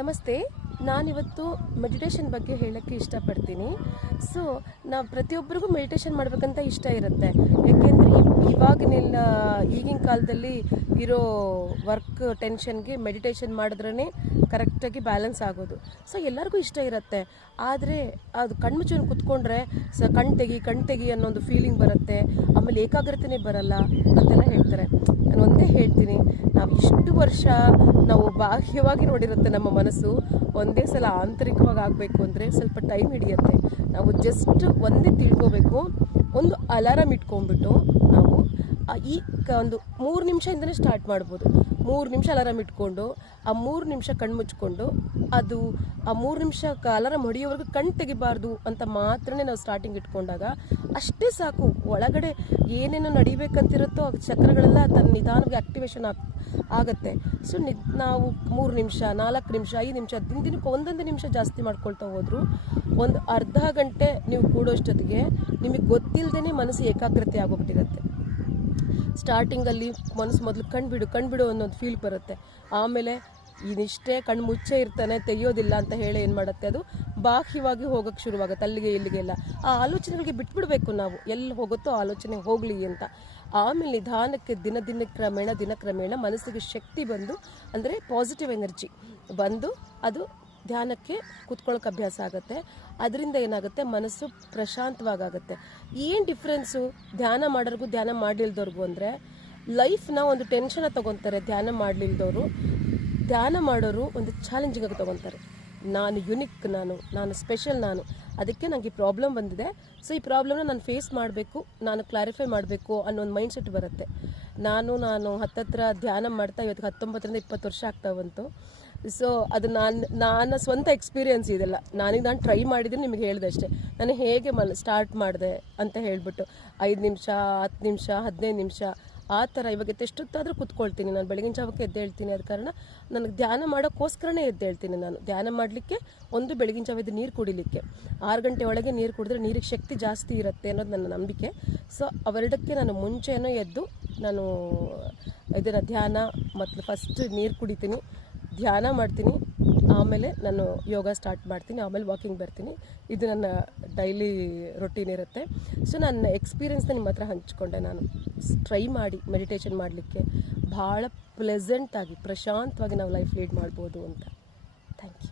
ನಮಸ್ತೆ. ನಾನಿವತ್ತು ಮೆಡಿಟೇಷನ್ ಬಗ್ಗೆ ಹೇಳೋಕ್ಕೆ ಇಷ್ಟಪಡ್ತೀನಿ. ಸೊ ನಾವು ಪ್ರತಿಯೊಬ್ಬರಿಗೂ ಮೆಡಿಟೇಷನ್ ಮಾಡಬೇಕಂತ ಇಷ್ಟ ಇರುತ್ತೆ. ಯಾಕೆಂದರೆ ಈಗಿನ ಕಾಲದಲ್ಲಿ ಇರೋ ವರ್ಕ್ ಟೆನ್ಷನ್ಗೆ ಮೆಡಿಟೇಷನ್ ಮಾಡಿದ್ರೇ ಕರೆಕ್ಟಾಗಿ ಬ್ಯಾಲೆನ್ಸ್ ಆಗೋದು. ಸೊ ಎಲ್ಲರಿಗೂ ಇಷ್ಟ ಇರುತ್ತೆ. ಆದರೆ ಅದು ಕಣ್ಮುಚ್ಚನ್ನು ಕುತ್ಕೊಂಡ್ರೆ ಕಣ್ ತೆಗಿ ಅನ್ನೋ ಒಂದು ಫೀಲಿಂಗ್ ಬರುತ್ತೆ. ಆಮೇಲೆ ಏಕಾಗ್ರತೆನೇ ಬರಲ್ಲ ಅಂತೆಲ್ಲ ಹೇಳ್ತಾರೆ. ನಾನು ಒಂದೇ ಹೇಳ್ತೀನಿ, ನಾವು ಇಷ್ಟು ವರ್ಷ ನಾವು ಬಾಹ್ಯವಾಗಿ ನೋಡಿರುತ್ತೆ ನಮ್ಮ ಮನಸ್ಸು, ಒಂದೇ ಸಲ ಆಂತರಿಕವಾಗಿ ಆಗಬೇಕು ಅಂದರೆ ಸ್ವಲ್ಪ ಟೈಮ್ ಹಿಡಿಯುತ್ತೆ. ನಾವು ಜಸ್ಟ್ ಒಂದೇ ತಿಳ್ಕೋಬೇಕು. ಒಂದು ಅಲಾರಾಮ್ ಇಟ್ಕೊಂಡ್ಬಿಟ್ಟು ನಾವು ಒಂದು 3 ನಿಮಿಷದಿಂದನೇ ಸ್ಟಾರ್ಟ್ ಮಾಡ್ಬೋದು. 3 ನಿಮಿಷ ಅಲಾರಾಮ್ ಇಟ್ಕೊಂಡು ಆ 3 ನಿಮಿಷ ಕಣ್ಮುಚ್ಕೊಂಡು ಅದು ಆ 3 ನಿಮಿಷ ಅಲಾರಾಮ್ ಹೊಡೆಯೋವರೆಗೂ ಕಣ್ ತೆಗಿಬಾರ್ದು ಅಂತ ಮಾತ್ರನೇ ನಾವು ಸ್ಟಾರ್ಟಿಂಗ್ ಇಟ್ಕೊಂಡಾಗ ಅಷ್ಟೇ ಸಾಕು. ಒಳಗಡೆ ಏನೇನೋ ನಡಿಬೇಕಂತಿರುತ್ತೋ ಆ ಚಕ್ರಗಳೆಲ್ಲ ತನ್ನ ನಿಧಾನವಾಗಿ ಆಕ್ಟಿವೇಶನ್ ಆಗುತ್ತೆ. ಸೊ ನಾವು 3 ನಿಮಿಷ, 4 ನಿಮಿಷ, 5 ನಿಮಿಷ, ದಿನಕ್ಕೆ ಒಂದೊಂದು ನಿಮಿಷ ಜಾಸ್ತಿ ಮಾಡ್ಕೊಳ್ತಾ ಹೋದ್ರು ಒಂದು ಅರ್ಧ ಗಂಟೆ ನೀವು ಕೂಡೋಷ್ಟೊತ್ತಿಗೆ ನಿಮಗೆ ಗೊತ್ತಿಲ್ಲದೇ ಮನಸ್ಸು ಏಕಾಗ್ರತೆ ಆಗೋಗ್ಬಿಟ್ಟಿರುತ್ತೆ. ಸ್ಟಾರ್ಟಿಂಗಲ್ಲಿ ಮನಸ್ಸು ಮೊದಲು ಕಣ್ಬಿಡು ಅನ್ನೋದು ಫೀಲ್ ಬರುತ್ತೆ. ಆಮೇಲೆ ಇದಿಷ್ಟೇ ಕಣ್ಣು ಮುಚ್ಚೇ ಇರ್ತಾನೆ, ತೆಗಿಯೋದಿಲ್ಲ ಅಂತ ಹೇಳಿ ಏನು ಮಾಡುತ್ತೆ, ಅದು ಬಾಹ್ಯವಾಗಿ ಹೋಗೋಕ್ಕೆ ಶುರುವಾಗುತ್ತೆ. ಅಲ್ಲಿಗೆ ಇಲ್ಲಿಗೆಲ್ಲ ಆ ಆಲೋಚನೆಗಳಿಗೆ ಬಿಟ್ಬಿಡ್ಬೇಕು. ನಾವು ಎಲ್ಲಿ ಹೋಗುತ್ತೋ ಆಲೋಚನೆ ಹೋಗಲಿ ಅಂತ. ಆಮೇಲೆ ನಿಧಾನಕ್ಕೆ ದಿನ ಕ್ರಮೇಣ ಮನಸ್ಸಿಗೆ ಶಕ್ತಿ ಬಂದು, ಅಂದರೆ ಪಾಸಿಟಿವ್ ಎನರ್ಜಿ ಬಂದು ಅದು ಧ್ಯಾನಕ್ಕೆ ಕೂತ್ಕೊಳ್ಳೋಕೆ ಅಭ್ಯಾಸ ಆಗುತ್ತೆ. ಅದರಿಂದ ಏನಾಗುತ್ತೆ, ಮನಸ್ಸು ಪ್ರಶಾಂತವಾಗುತ್ತೆ. ಏನು ಡಿಫ್ರೆನ್ಸು ಧ್ಯಾನ ಮಾಡೋರ್ಗೂ ಧ್ಯಾನ ಮಾಡಲಿಲ್ದವ್ರಿಗೂ ಅಂದರೆ, ಲೈಫ್ನ ಒಂದು ಟೆನ್ಷನ್ ತೊಗೊತಾರೆ ಧ್ಯಾನ ಮಾಡಲಿಲ್ದವರು. ಧ್ಯಾನ ಮಾಡೋರು ಒಂದು ಚಾಲೆಂಜಿಂಗಾಗಿ ತೊಗೊತಾರೆ. ನಾನು ಯುನಿಕ್, ನಾನು ಸ್ಪೆಷಲ್, ಅದಕ್ಕೆ ನನಗೆ ಈ ಪ್ರಾಬ್ಲಮ್ ಬಂದಿದೆ. ಸೊ ಈ ಪ್ರಾಬ್ಲಮ್ನ ನಾನು ಫೇಸ್ ಮಾಡಬೇಕು, ನಾನು ಕ್ಲಾರಿಫೈ ಮಾಡಬೇಕು ಅನ್ನೋ ಒಂದು ಮೈಂಡ್ ಸೆಟ್ ಬರುತ್ತೆ. ನಾನು ಹತ್ತತ್ರ ಧ್ಯಾನ ಮಾಡ್ತಾ ಇವತ್ತು 19ರಿಂದ 20 ವರ್ಷ ಆಗ್ತಾ ಬಂತು. ಸೊ ಅದು ನಾನು ಸ್ವಂತ ಎಕ್ಸ್ಪೀರಿಯನ್ಸ್ ಇದೆಲ್ಲ. ನಾನು ಟ್ರೈ ಮಾಡಿದ್ದೀನಿ, ನಿಮಗೆ ಹೇಳಿದೆ ಅಷ್ಟೇ. ನಾನು ಹೇಗೆ ಸ್ಟಾರ್ಟ್ ಮಾಡಿದೆ ಅಂತ ಹೇಳ್ಬಿಟ್ಟು 5 ನಿಮಿಷ, 10 ನಿಮಿಷ, 15 ನಿಮಿಷ ಆ ಥರ ಇವಾಗ ಎಷ್ಟೊತ್ತಾದರೂ ಕೂತ್ಕೊಳ್ತೀನಿ. ನಾನು ಬೆಳಗಿನ ಜಾವಕ್ಕೆ ಎದ್ದೇಳ್ತೀನಿ. ಆದ ಕಾರಣ ನನಗೆ ಧ್ಯಾನ ಮಾಡೋಕ್ಕೋಸ್ಕರನೇ ಎದ್ದೇಳ್ತೀನಿ. ನಾನು ಧ್ಯಾನ ಮಾಡಲಿಕ್ಕೆ, ಒಂದು ಬೆಳಗಿನ ಜಾವದ ನೀರು ಕುಡಿಲಿಕ್ಕೆ, 6 ಗಂಟೆ ಒಳಗೆ ನೀರು ಕುಡಿದ್ರೆ ನೀರಿಗೆ ಶಕ್ತಿ ಜಾಸ್ತಿ ಇರುತ್ತೆ ಅನ್ನೋದು ನನ್ನ ನಂಬಿಕೆ. ಸೊ ಅವೆರಡಕ್ಕೆ ನಾನು ಮುಂಚೆನೋ ಎದ್ದು ನಾನು ಇದನ್ನು ಧ್ಯಾನ ಮತ್ತು ಫಸ್ಟ್ ನೀರು ಕುಡಿತೀನಿ, ಧ್ಯಾನ ಮಾಡ್ತೀನಿ, ಆಮೇಲೆ ನಾನು ಯೋಗ ಸ್ಟಾರ್ಟ್ ಮಾಡ್ತೀನಿ, ಆಮೇಲೆ ವಾಕಿಂಗ್ ಬರ್ತೀನಿ. ಇದು ನನ್ನ ಡೈಲಿ ರೊಟೀನ್ ಇರುತ್ತೆ. ಸೊ ನನ್ನ ಎಕ್ಸ್ಪೀರಿಯೆನ್ಸ್ನ ನಿಮ್ಮ ಹತ್ರ ಹಂಚ್ಕೊಂಡೆ. ನಾನು ಟ್ರೈ ಮಾಡಿ ಮೆಡಿಟೇಷನ್ ಮಾಡಲಿಕ್ಕೆ ಭಾಳ ಪ್ಲೆಸೆಂಟಾಗಿ, ಪ್ರಶಾಂತವಾಗಿ ನಾವು ಲೈಫ್ ಲೀಡ್ ಮಾಡ್ಬೋದು ಅಂತ. Thank you.